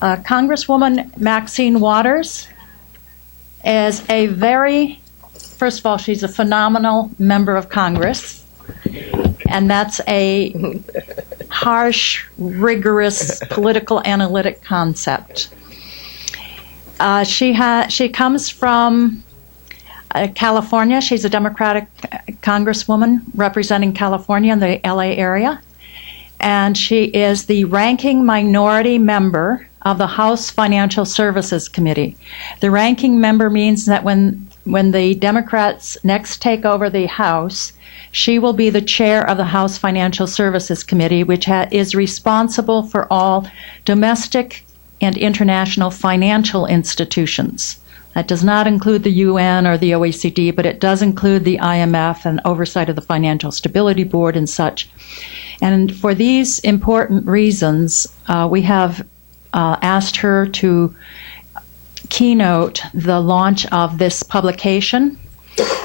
Congresswoman Maxine Waters is first of all, she's a phenomenal member of Congress, and that's a harsh, rigorous political analytic concept. She comes from California. She's a Democratic Congresswoman representing California in the LA area. And she is the ranking minority member of the House Financial Services Committee. The ranking member means that when the Democrats next take over the House, she will be the chair of the House Financial Services Committee, which is responsible for all domestic and international financial institutions. That does not include the UN or the OECD, but it does include the IMF and oversight of the Financial Stability Board and such. And for these important reasons, we have asked her to keynote the launch of this publication,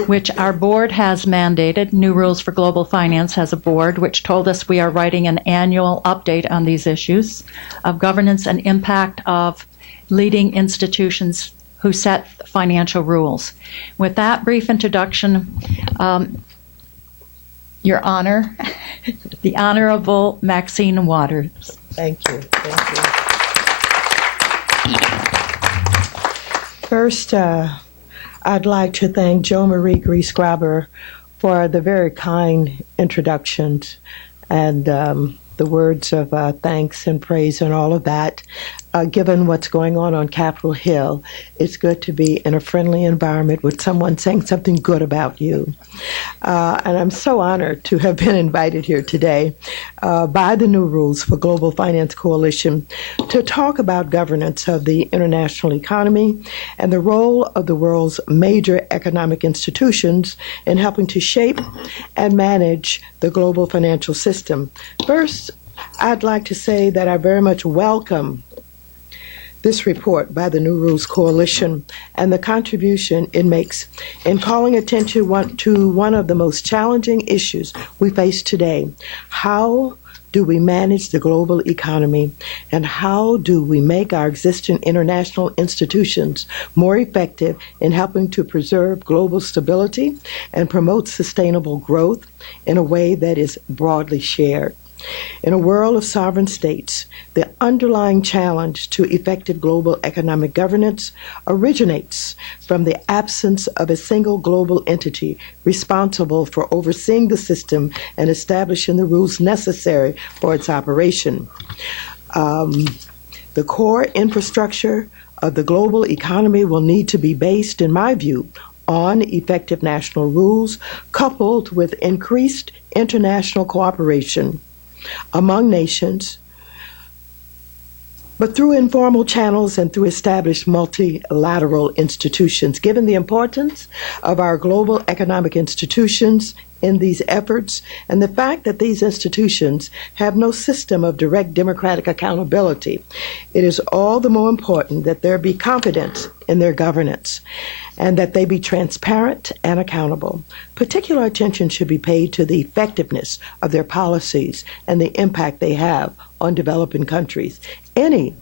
which our board has mandated. New Rules for Global Finance has a board which told us we are writing an annual update on these issues of governance and impact of leading institutions who set financial rules. With that brief introduction, Your Honor, the Honorable Maxine Waters. Thank you. Thank you. First, I'd like to thank Jo Marie Griesgraber for the very kind introductions and the words of thanks and praise and all of that. Given what's going on Capitol Hill, it's good to be in a friendly environment with someone saying something good about you. And I'm so honored to have been invited here today by the New Rules for Global Finance Coalition to talk about governance of the international economy and the role of the world's major economic institutions in helping to shape and manage the global financial system. First, I'd like to say that I very much welcome this report by the New Rules Coalition and the contribution it makes in calling attention to one of the most challenging issues we face today. How do we manage the global economy, and how do we make our existing international institutions more effective in helping to preserve global stability and promote sustainable growth in a way that is broadly shared? In a world of sovereign states, the underlying challenge to effective global economic governance originates from the absence of a single global entity responsible for overseeing the system and establishing the rules necessary for its operation. The core infrastructure of the global economy will need to be based, in my view, on effective national rules coupled with increased international cooperation among nations, but through informal channels and through established multilateral institutions. Given the importance of our global economic institutions in these efforts and the fact that these institutions have no system of direct democratic accountability, it is all the more important that there be confidence in their governance and that they be transparent and accountable. Particular attention should be paid to the effectiveness of their policies and the impact they have on developing countries. Any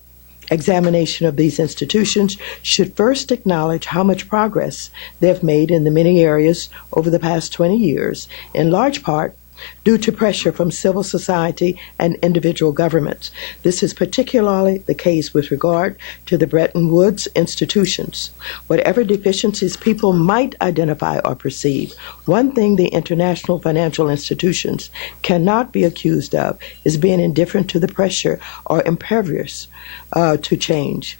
examination of these institutions should first acknowledge how much progress they've made in the many areas over the past 20 years, in large part due to pressure from civil society and individual governments. This is particularly the case with regard to the Bretton Woods institutions. Whatever deficiencies people might identify or perceive, one thing the international financial institutions cannot be accused of is being indifferent to the pressure or impervious to change.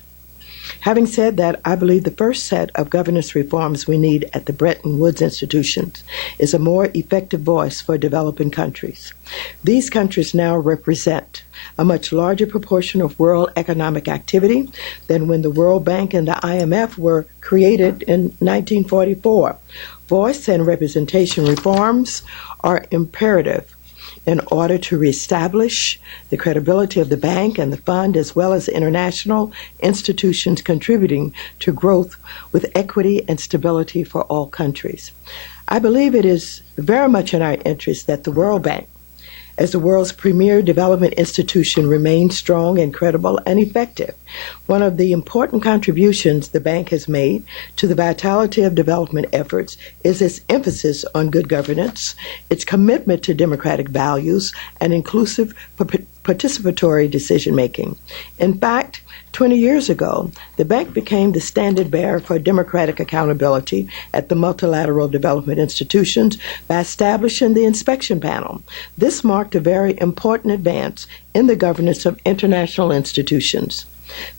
Having said that, I believe the first set of governance reforms we need at the Bretton Woods institutions is a more effective voice for developing countries. These countries now represent a much larger proportion of world economic activity than when the World Bank and the IMF were created in 1944. Voice and representation reforms are imperative in order to reestablish the credibility of the bank and the fund, as well as international institutions contributing to growth with equity and stability for all countries. I believe it is very much in our interest that the World Bank as the world's premier development institution remains strong and credible and effective. One of the important contributions the bank has made to the vitality of development efforts is its emphasis on good governance, its commitment to democratic values, and inclusive participatory decision-making. In fact, 20 years ago, the bank became the standard bearer for democratic accountability at the multilateral development institutions by establishing the inspection panel. This marked a very important advance in the governance of international institutions.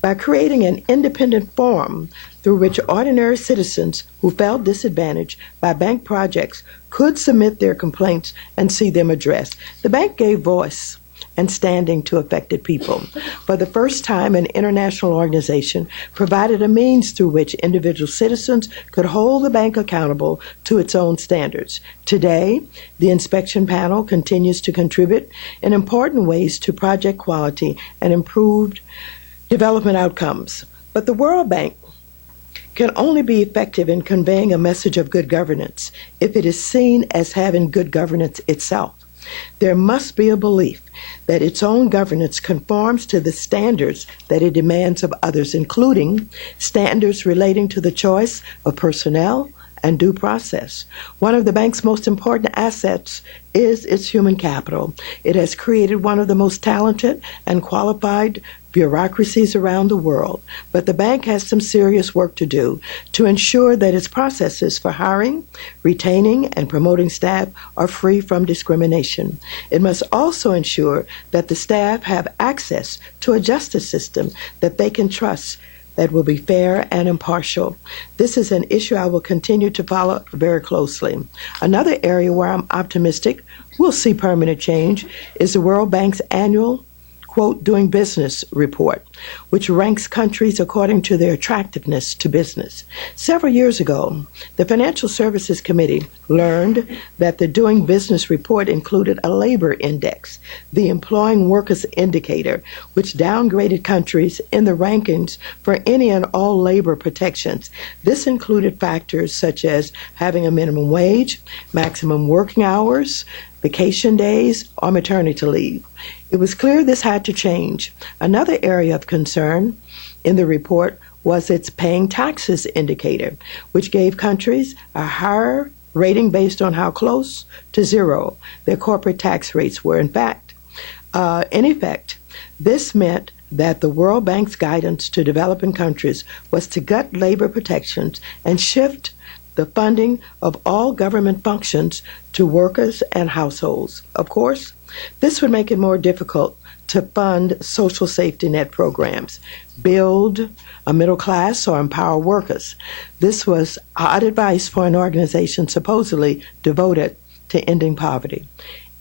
By creating an independent forum through which ordinary citizens who felt disadvantaged by bank projects could submit their complaints and see them addressed, the bank gave voice and standing to affected people. For the first time, an international organization provided a means through which individual citizens could hold the bank accountable to its own standards. Today, the inspection panel continues to contribute in important ways to project quality and improved development outcomes. But the World Bank can only be effective in conveying a message of good governance if it is seen as having good governance itself. There must be a belief that its own governance conforms to the standards that it demands of others, including standards relating to the choice of personnel and due process. One of the bank's most important assets is its human capital. It has created one of the most talented and qualified bureaucracies around the world, but the bank has some serious work to do to ensure that its processes for hiring, retaining, and promoting staff are free from discrimination. It must also ensure that the staff have access to a justice system that they can trust that will be fair and impartial. This is an issue I will continue to follow very closely. Another area where I'm optimistic we'll see permanent change is the World Bank's annual quote, doing business report, which ranks countries according to their attractiveness to business. Several years ago, the Financial Services Committee learned that the doing business report included a labor index, the employing workers indicator, which downgraded countries in the rankings for any and all labor protections. This included factors such as having a minimum wage, maximum working hours, vacation days, or maternity leave. It was clear this had to change. Another area of concern in the report was its paying taxes indicator, which gave countries a higher rating based on how close to zero their corporate tax rates were. In effect, this meant that the World Bank's guidance to developing countries was to gut labor protections and shift the funding of all government functions to workers and households. Of course, this would make it more difficult to fund social safety net programs, build a middle class, or empower workers. This was odd advice for an organization supposedly devoted to ending poverty.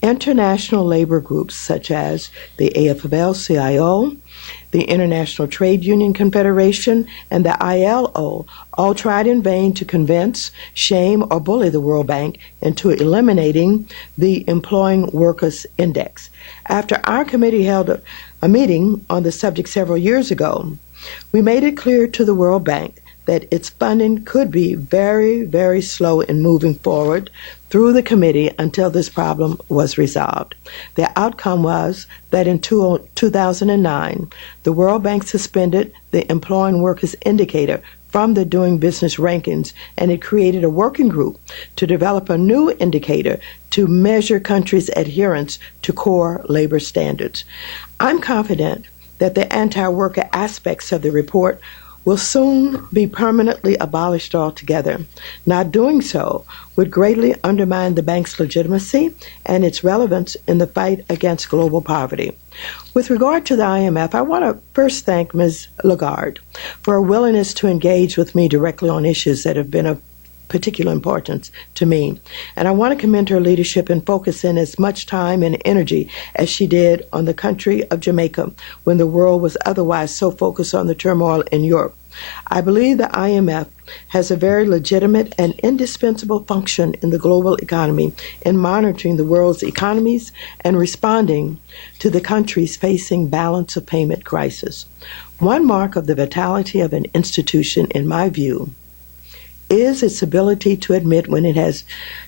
International labor groups such as the AFL-CIO, the International Trade Union Confederation, and the ILO all tried in vain to convince, shame, or bully the World Bank into eliminating the Employing Workers Index. After our committee held a meeting on the subject several years ago, we made it clear to the World Bank that its funding could be very, very slow in moving forward through the committee until this problem was resolved. The outcome was that in 2009, the World Bank suspended the Employing Workers Indicator from the Doing Business rankings, and it created a working group to develop a new indicator to measure countries' adherence to core labor standards. I'm confident that the anti-worker aspects of the report will soon be permanently abolished altogether. Not doing so would greatly undermine the bank's legitimacy and its relevance in the fight against global poverty. With regard to the IMF, I want to first thank Ms. Lagarde for her willingness to engage with me directly on issues that have been of particular importance to me. And I want to commend her leadership in focusing as much time and energy as she did on the country of Jamaica when the world was otherwise so focused on the turmoil in Europe. I believe the IMF has a very legitimate and indispensable function in the global economy in monitoring the world's economies and responding to the countries facing balance of payment crisis. One mark of the vitality of an institution, in my view, is its ability to admit when it has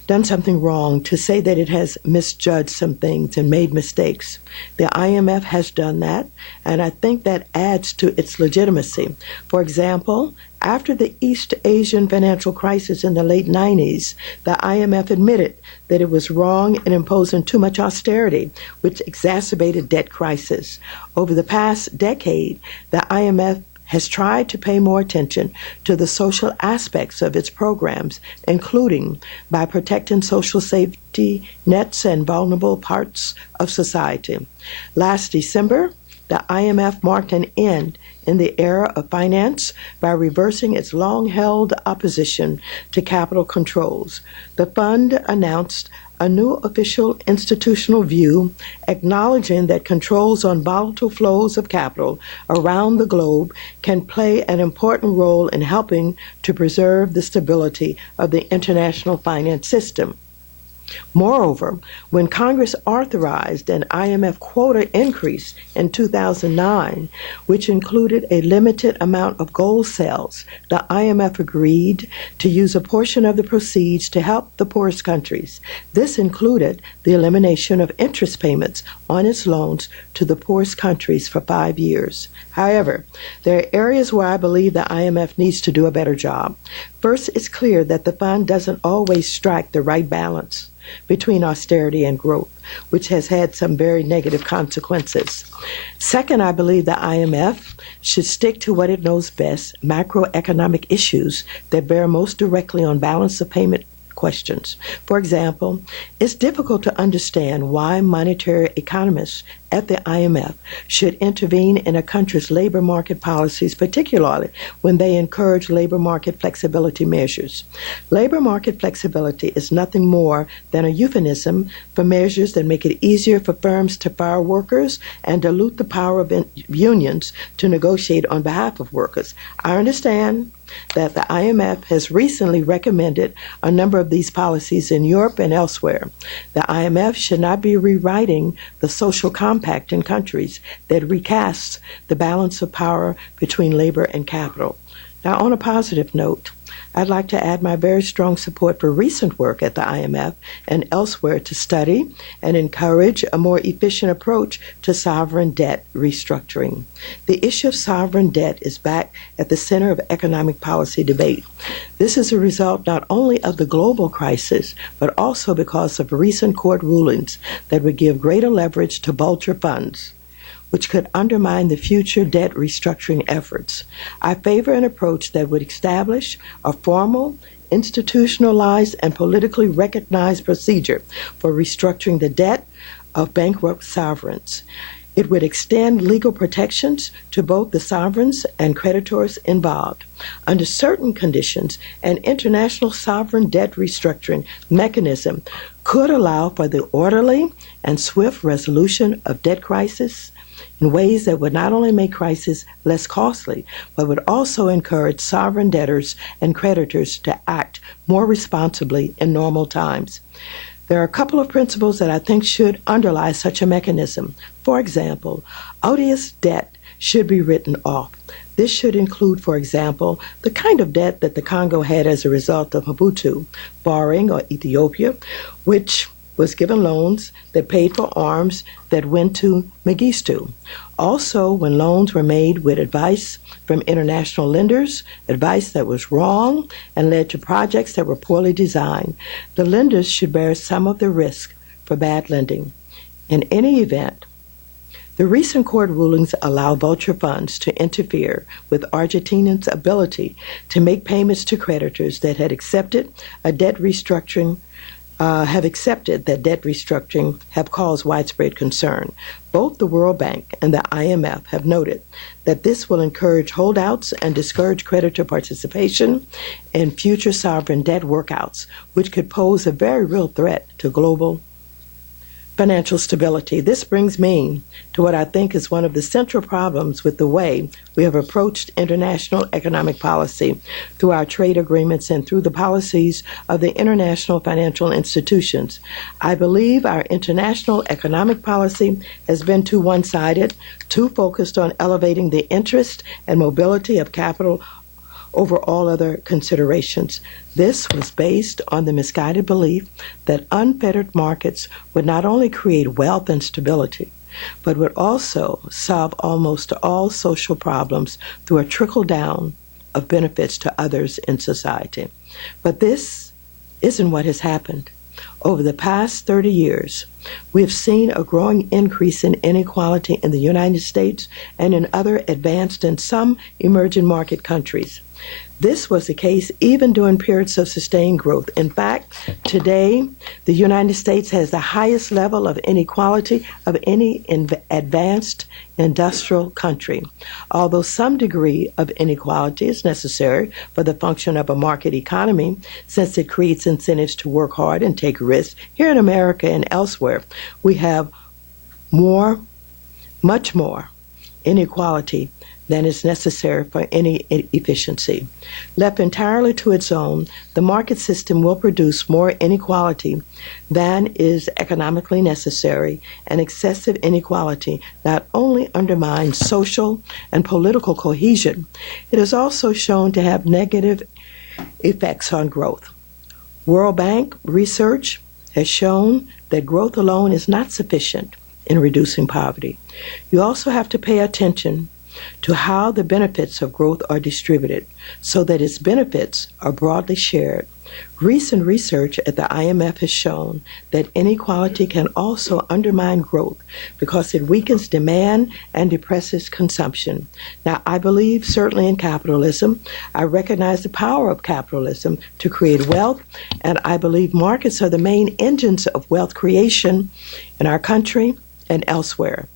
done something wrong, to say that it has misjudged some things and made mistakes. The IMF has done that, and I think that adds to its legitimacy. For example, after the East Asian financial crisis in the late 90s, the IMF admitted that it was wrong in imposing too much austerity, which exacerbated debt crisis. Over the past decade, the IMF has tried to pay more attention to the social aspects of its programs, including by protecting social safety nets and vulnerable parts of society. Last December, the IMF marked an end in the era of finance by reversing its long-held opposition to capital controls. The fund announced a new official institutional view acknowledging that controls on volatile flows of capital around the globe can play an important role in helping to preserve the stability of the international finance system. Moreover, when Congress authorized an IMF quota increase in 2009, which included a limited amount of gold sales, the IMF agreed to use a portion of the proceeds to help the poorest countries. This included the elimination of interest payments on its loans to the poorest countries for 5 years. However, there are areas where I believe the IMF needs to do a better job. First, it's clear that the fund doesn't always strike the right balance between austerity and growth, which has had some very negative consequences. Second, I believe the IMF should stick to what it knows best, macroeconomic issues that bear most directly on balance of payment questions. For example, it's difficult to understand why monetary economists at the IMF should intervene in a country's labor market policies, particularly when they encourage labor market flexibility measures. Labor market flexibility is nothing more than a euphemism for measures that make it easier for firms to fire workers and dilute the power of unions to negotiate on behalf of workers. I understand that the IMF has recently recommended a number of these policies in Europe and elsewhere. The IMF should not be rewriting the social compact in countries that recasts the balance of power between labor and capital. Now, on a positive note, I'd like to add my very strong support for recent work at the IMF and elsewhere to study and encourage a more efficient approach to sovereign debt restructuring. The issue of sovereign debt is back at the center of economic policy debate. This is a result not only of the global crisis, but also because of recent court rulings that would give greater leverage to vulture funds, which could undermine the future debt restructuring efforts. I favor an approach that would establish a formal, institutionalized, and politically recognized procedure for restructuring the debt of bankrupt sovereigns. It would extend legal protections to both the sovereigns and creditors involved. Under certain conditions, an international sovereign debt restructuring mechanism could allow for the orderly and swift resolution of debt crises in ways that would not only make crisis less costly, but would also encourage sovereign debtors and creditors to act more responsibly in normal times. There are a couple of principles that I think should underlie such a mechanism. For example, odious debt should be written off. This should include, for example, the kind of debt that the Congo had as a result of Mobutu borrowing, or Ethiopia, which was given loans that paid for arms that went to Mengistu. Also, when loans were made with advice from international lenders, advice that was wrong and led to projects that were poorly designed, the lenders should bear some of the risk for bad lending. In any event, the recent court rulings allow vulture funds to interfere with Argentina's ability to make payments to creditors that had accepted a debt restructuring that debt restructuring have caused widespread concern. Both the World Bank and the IMF have noted that this will encourage holdouts and discourage creditor participation in future sovereign debt workouts, which could pose a very real threat to global financial stability. This brings me to what I think is one of the central problems with the way we have approached international economic policy through our trade agreements and through the policies of the international financial institutions. I believe our international economic policy has been too one-sided, too focused on elevating the interest and mobility of capital over all other considerations. This was based on the misguided belief that unfettered markets would not only create wealth and stability, but would also solve almost all social problems through a trickle-down of benefits to others in society. But this isn't what has happened. Over the past 30 years, we have seen a growing increase in inequality in the United States and in other advanced and some emerging market countries. This was the case even during periods of sustained growth. In fact, today, the United States has the highest level of inequality of any advanced industrial country. Although some degree of inequality is necessary for the function of a market economy, since it creates incentives to work hard and take risks, here in America and elsewhere, we have much more inequality than is necessary for any efficiency. Left entirely to its own, the market system will produce more inequality than is economically necessary, and excessive inequality not only undermines social and political cohesion, it is also shown to have negative effects on growth. World Bank research has shown that growth alone is not sufficient in reducing poverty. You also have to pay attention to how the benefits of growth are distributed so that its benefits are broadly shared. Recent research at the IMF has shown that inequality can also undermine growth because it weakens demand and depresses consumption. Now, I believe certainly in capitalism. I recognize the power of capitalism to create wealth, and I believe markets are the main engines of wealth creation in our country and elsewhere.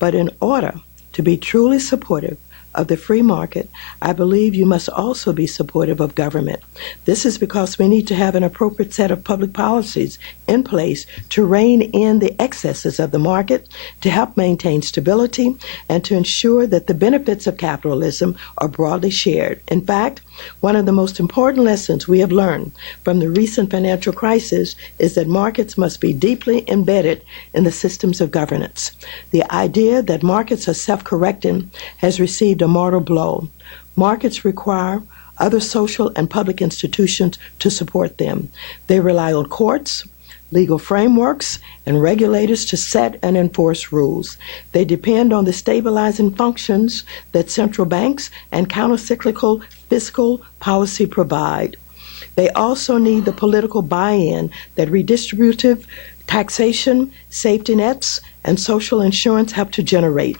But in order to be truly supportive of the free market, I believe you must also be supportive of government. This is because we need to have an appropriate set of public policies in place to rein in the excesses of the market, to help maintain stability, and to ensure that the benefits of capitalism are broadly shared. In fact, one of the most important lessons we have learned from the recent financial crisis is that markets must be deeply embedded in the systems of governance. The idea that markets are self-correcting has received a mortal blow. Markets require other social and public institutions to support them. They rely on courts, legal frameworks, and regulators to set and enforce rules. They depend on the stabilizing functions that central banks and countercyclical fiscal policy provide. They also need the political buy-in that redistributive taxation, safety nets, and social insurance help to generate.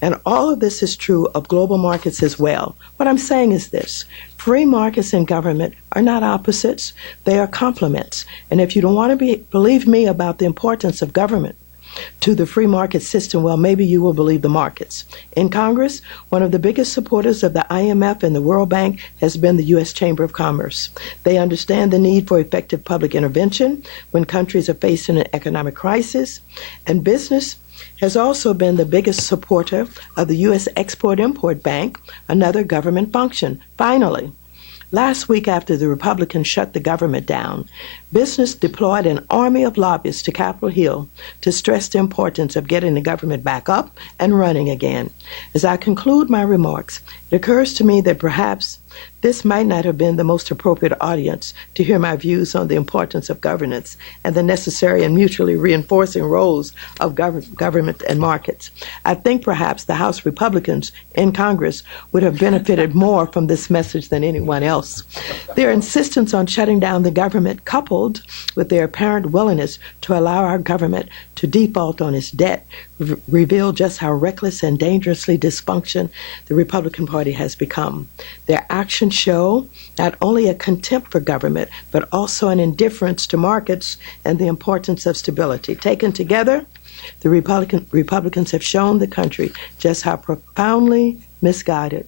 And all of this is true of global markets as well. What I'm saying is this: free markets and government are not opposites, they are complements. And if you don't want to believe me about the importance of government to the free market system, well, maybe you will believe the markets. In Congress, one of the biggest supporters of the IMF and the World Bank has been the U.S. Chamber of Commerce. They understand the need for effective public intervention when countries are facing an economic crisis, and business has also been the biggest supporter of the U.S. Export-Import Bank, another government function. Finally, last week, after the Republicans shut the government down, business deployed an army of lobbyists to Capitol Hill to stress the importance of getting the government back up and running again. As I conclude my remarks, it occurs to me that perhaps this might not have been the most appropriate audience to hear my views on the importance of governance and the necessary and mutually reinforcing roles of government and markets. I think perhaps the House Republicans in Congress would have benefited more from this message than anyone else. Their insistence on shutting down the government, coupled with their apparent willingness to allow our government to default on its debt, reveal just how reckless and dangerously dysfunctional the Republican Party has become. Their actions show not only a contempt for government, but also an indifference to markets and the importance of stability. Taken together, the Republicans have shown the country just how profoundly misguided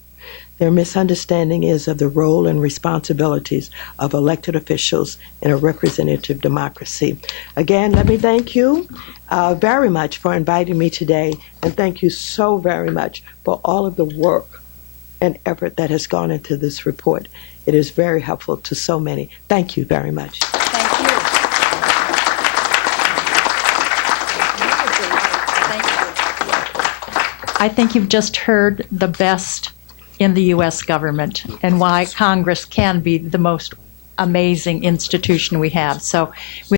their misunderstanding is of the role and responsibilities of elected officials in a representative democracy. Again, let me thank you very much for inviting me today, and thank you so very much for all of the work and effort that has gone into this report. It is very helpful to so many. Thank you very much. Thank you. Thank you. I think you've just heard the best in the U.S. government and why Congress can be the most amazing institution we have. So